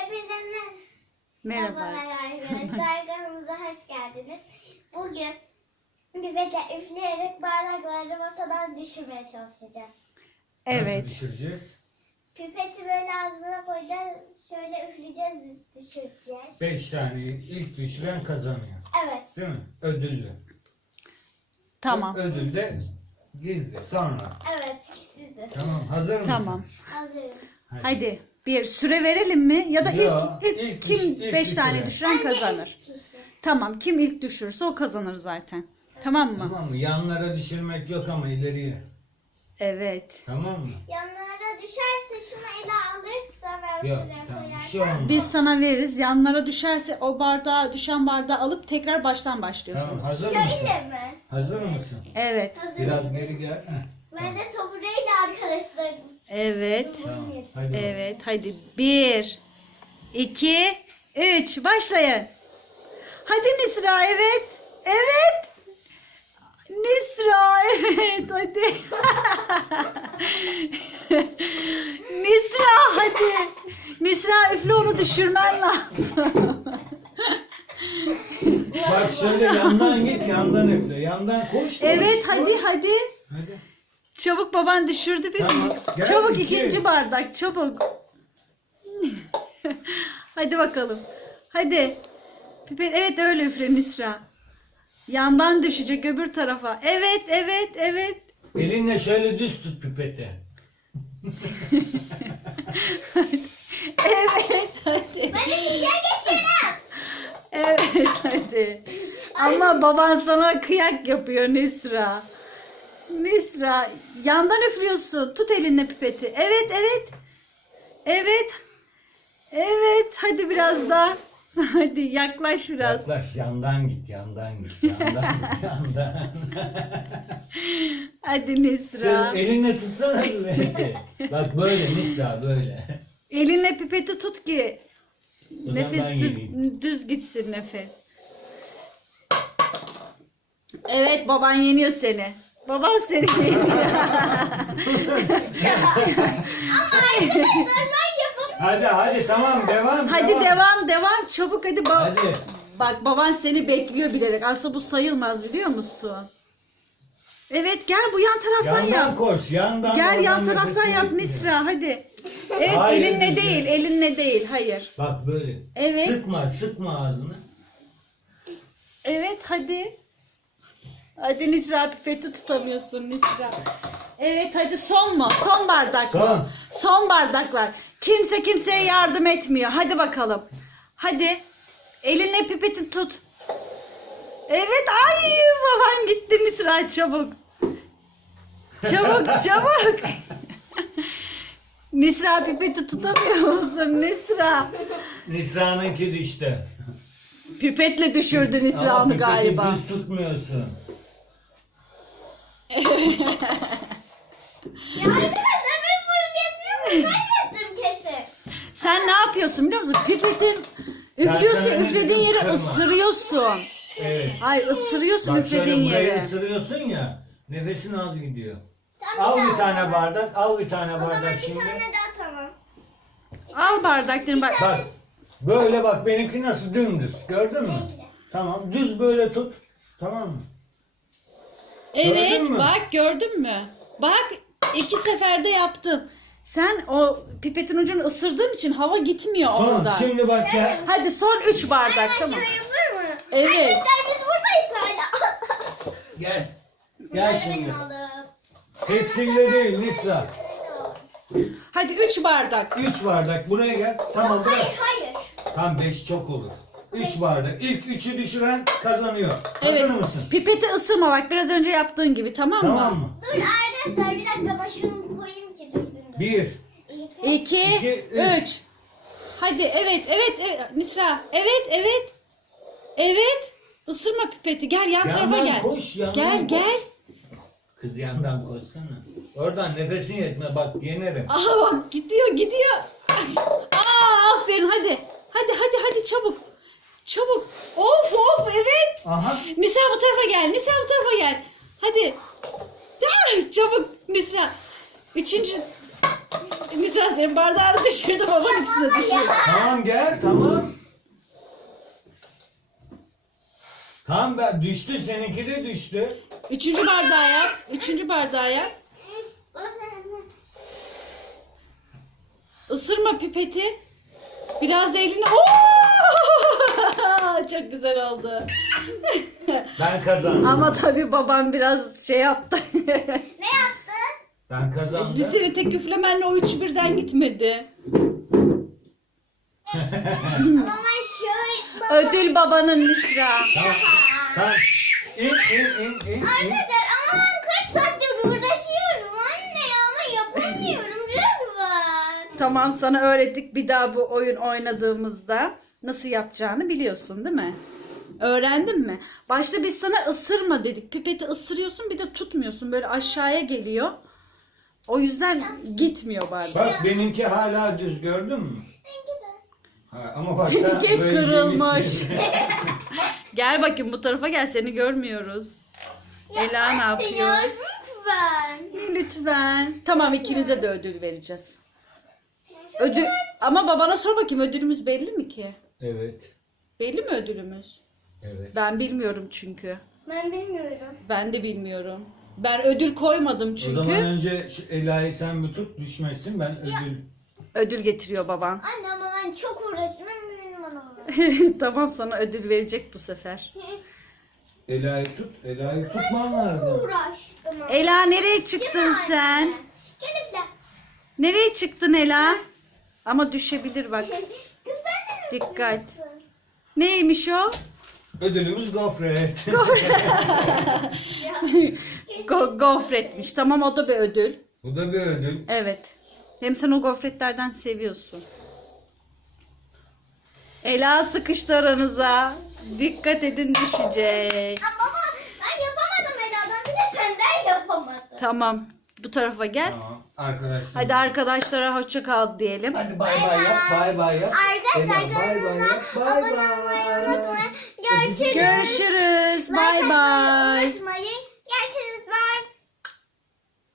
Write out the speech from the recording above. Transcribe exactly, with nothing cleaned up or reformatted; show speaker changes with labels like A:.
A: Hepinize
B: Merhaba.
A: merhabalar arkadaşlar. Kanalımıza hoş geldiniz. Bugün pipete üfleyerek bardakları masadan düşürmeye çalışacağız.
B: Evet.
C: Nasıl düşüreceğiz?
A: Pipeti böyle ağzına koyacağız. Şöyle üfleyeceğiz, düşüreceğiz.
C: Beş tane ilk düşüren kazanıyor.
A: Evet.
C: Değil mi? Ödüllü.
B: Tamam.
C: Ödül de gizli. Sonra.
A: Evet, siz de.
C: Tamam. Hazır mısın?
B: Tamam.
A: Hazırım.
C: Hadi.
B: Hadi bir süre verelim mi? Ya da
C: Ya,
B: ilk, ilk,
C: ilk
B: kim
C: düş- ilk
B: beş tane
C: düşüren.
B: düşüren kazanır.
A: İlk kişi.
B: Tamam. Kim ilk düşürse o kazanır zaten. Tamam mı?
C: Tamam mı? Yanlara düşürmek yok ama ileriye.
B: Evet.
C: Tamam mı?
A: Yanlara düşerse şunu ele alırsa ben
C: Yok,
A: şuraya
C: tamam, bir
A: koyarsam.
C: şey olmaz.
B: Biz sana veririz. Yanlara düşerse o bardağı, düşen bardağı alıp tekrar baştan başlıyorsunuz.
C: Tamam. Hazır mısın?
A: Şöyle mi?
C: Hazır mısın?
B: Evet.
A: Hazır.
C: Biraz geri gel. Heh,
A: Ben de tabureyle arkadaşlarım.
B: Evet.
C: Tamam. Hadi bakalım.
B: Evet. Hadi. Bir, iki, üç. Başlayın. Hadi Nisra. Evet. Evet. Nisra. Evet. Hadi. Nisra hadi. Nisra üfle, onu düşürmen lazım.
C: Bak şöyle yandan git, yandan üfle. Yandan koş.
B: Evet
C: koş,
B: hadi
C: koş.
B: hadi.
C: Hadi.
B: Çabuk, baban düşürdü bir.
C: Tamam, gel
B: Çabuk
C: iki.
B: ikinci bardak çabuk. Hadi bakalım. Hadi. Pipet, evet öyle üfle Nisra. Yandan düşecek öbür tarafa. Evet evet evet.
C: Elinle şöyle düz tut pipeti.
B: Evet hadi.
A: Ben de şuraya geçerim.
B: Evet hadi. Ama baban sana kıyak yapıyor Nisra. Nisra yandan üflüyorsun. Tut elinle pipeti. Evet evet. Evet. Evet hadi biraz daha. Hadi yaklaş biraz.
C: Yaklaş, yandan git, yandan git, yandan git, yandan.
B: Hadi Nisra.
C: Şöyle elinle tutsana pipeti. Bak böyle Nisra, böyle.
B: Elinle pipeti tut ki
C: zaman
B: nefes
C: ben
B: düz,
C: yeneyim.
B: düz gitsin nefes. Evet baban yeniyor seni. Baban seni yeniyor.
A: Ama arkadaşlar ben yapamıyorum.
C: Hadi hadi tamam devam.
B: Hadi devam devam çabuk hadi. Ba-
C: Hadi.
B: Bak baban seni bekliyor bilerek. Aslında bu sayılmaz biliyor musun? Evet gel bu yan taraftan
C: Yandan
B: yap.
C: koş, yandan.
B: Gel
C: oradan
B: yan taraftan
C: nefesini
B: yap
C: tutma.
B: Nisra hadi. Evet
C: Hayır,
B: elinle
C: güzel.
B: değil elinle değil hayır.
C: Bak böyle.
B: Evet.
C: Sıkma, sıkma ağzını.
B: Evet hadi. Hadi Nisra pipeti tutamıyorsun Nisra. Evet hadi son mu? Son bardak mı?
C: Son.
B: Son bardaklar. Kimse kimseye yardım etmiyor. Hadi bakalım. Hadi. Elinle pipeti tut. Evet ay baban gitti Nisra çabuk. Çabuk çabuk. Nisra pipeti tutamıyor musun Nisra?
C: Nisra'nınki düştü.
B: Pipetle düşürdü
C: Ama
B: Nisra onu
C: pipeti
B: galiba.
C: düz tutmuyorsun.
A: Ya arkadaşlar ben boyum yetmiyor mu? Kaybettim kesin.
B: Sen ne yapıyorsun biliyor musun? Pipetin üflüyorsun,
C: sana ne
B: üflediğin
C: dedim?
B: yeri
C: Kırma.
B: ısırıyorsun.
C: Evet.
B: Ay ısırıyorsun
C: Bak şöyle
B: üflediğin
C: burayı
B: yeri.
C: ısırıyorsun ya. Nefesin az gidiyor.
A: Tamam,
C: Al
A: bir
C: bir
A: daha
C: tane
A: tamam.
C: bardak, al bir tane
A: O zaman
C: bardak
A: bir
C: şimdi.
A: tane daha tamam.
B: Al bardaklarını bak.
C: Bak. Böyle bak benimki nasıl dümdüz. Gördün mü?
A: Benimki de.
C: Tamam. Düz böyle tut. Tamam mı?
B: Evet
C: Gördün mü?
B: bak gördün mü? Bak iki seferde yaptın. Sen o pipetin ucunu ısırdığın için hava gitmiyor
C: Son.
B: oradan.
C: Şimdi bak gel.
B: Hadi son üç bardak
A: Hemen
B: tamam.
A: şöyle yapılır mı?
B: Evet.
A: Arkadaşlar biz buradayız hala.
C: Gel.
A: Bunlar
C: Gel
A: da
C: şimdi.
A: benim oğlum.
C: Hepsiyle değil Nisra.
B: Hadi üç bardak.
C: Üç bardak. Buraya gel. Tamam bırak.
A: Hayır hayır.
C: Tam beş çok olur. Üç bardak. İlk üçü düşüren kazanıyor.
B: Evet.
C: Hazır mısın?
B: Pipeti ısırma bak biraz önce yaptığın gibi tamam mı?
C: Tamam mı?
A: Dur arkadaşlar bir dakika ben şunu koyayım ki düzgün.
C: Bir.
A: İki.
B: İki,
C: İki, üç.
B: üç. Hadi evet, evet, evet. Nisra. Evet, evet. Evet. Isırma pipeti. Gel yan tarafa
C: Yandan
B: gel.
C: koş. Yandan
B: Gel,
C: koş.
B: gel.
C: Kız yandan koşsana. Oradan nefesin yetme. Bak yenerim.
B: Aha bak gidiyor, gidiyor. Aa aferin hadi. Hadi, hadi, hadi çabuk. Çabuk. Of, of, evet.
C: Aha.
B: Nisra bu tarafa gel. Nisra bu tarafa gel. Hadi. Ah, çabuk Nisra. Üçüncü. Nisra senin bardağını düşürdü, baban ikisini düşürdü.
C: Tamam gel tamam. Tamam ben düştü, seninki de düştü.
B: Üçüncü bardağı yap. Üçüncü bardağı yap. Isırma pipeti. Biraz da elini. Oo! Çok güzel oldu.
C: Ben kazandım.
B: Ama tabii babam biraz şey yaptı.
A: Ne yaptı?
C: Ben kazandım.
B: Biz seni tek üflemenle o üçü birden gitmedi.
A: Ama ben şöyle...
B: Ödül babanın Nisra.
C: Tamam. Tamam. İn in in in in.
A: Arkadaşlar ama ben kaç saattir uğraşıyorum anne ya ama yapamıyorum lütfen.
B: Tamam, sana öğrettik, bir daha bu oyun oynadığımızda nasıl yapacağını biliyorsun değil mi? Öğrendin mi? Başta biz sana ısırma dedik. Pipeti ısırıyorsun, bir de tutmuyorsun. Böyle aşağıya geliyor. O yüzden gitmiyor bardak.
C: Bak benimki hala düz, gördün mü?
A: Benimki de.
C: Ha, ama bak
B: Seninki kırılmış. Gel bakayım bu tarafa gel, seni görmüyoruz. Ela ne yapıyor?
A: Ya lütfen.
B: Lütfen. Tamam, ikinize de ödül vereceğiz. Ödül ama babana sor bakayım, ödülümüz belli mi ki?
C: Evet.
B: Belli mi ödülümüz?
C: Evet.
B: Ben bilmiyorum çünkü.
A: Ben bilmiyorum.
B: Ben de bilmiyorum. Ben ödül koymadım
C: O
B: çünkü.
C: zaman önce şu Ela'yı sen bir tut, düşmesin, ben ödül.
B: Ödül getiriyor baban.
A: Anne ama ben çok uğraştım. Ben benim bana uğraştım.
B: Tamam, sana ödül verecek bu sefer.
C: Ela'yı tut, Ela'yı tutman lazım.
A: Uğraştım.
B: Ela, nereye çıktın sen?
A: Gel üfle.
B: Nereye çıktın Ela? Ama düşebilir bak.
A: Kız sen de mi
B: Dikkat.
A: üflüyorsun?
B: Neymiş o?
C: Ödülümüz gofret.
A: Ya.
B: Go gofretmiş. Tamam, o da bir ödül.
C: Bu da bir ödül.
B: Evet. Hem sen o gofretlerden seviyorsun. Ela sıkıştı aranıza. Dikkat edin, düşecek.
A: Aa, baba ben yapamadım Ela'dan bir de senden yapamadım.
B: Tamam. Bu tarafa gel.
C: Tamam. Arkadaşlar.
B: Hadi arkadaşlara hoşça kal diyelim.
C: Hadi bay bay yap, bay bay yap.
A: Arkadaşlar
C: Ela, bay bay
A: kanalımıza
C: yap, bay
A: abone olmayı
C: bay.
A: unutmayın. Görüşürüz.
B: Görüşürüz. Bay
A: Like
B: bay.
A: atmayı unutmayın.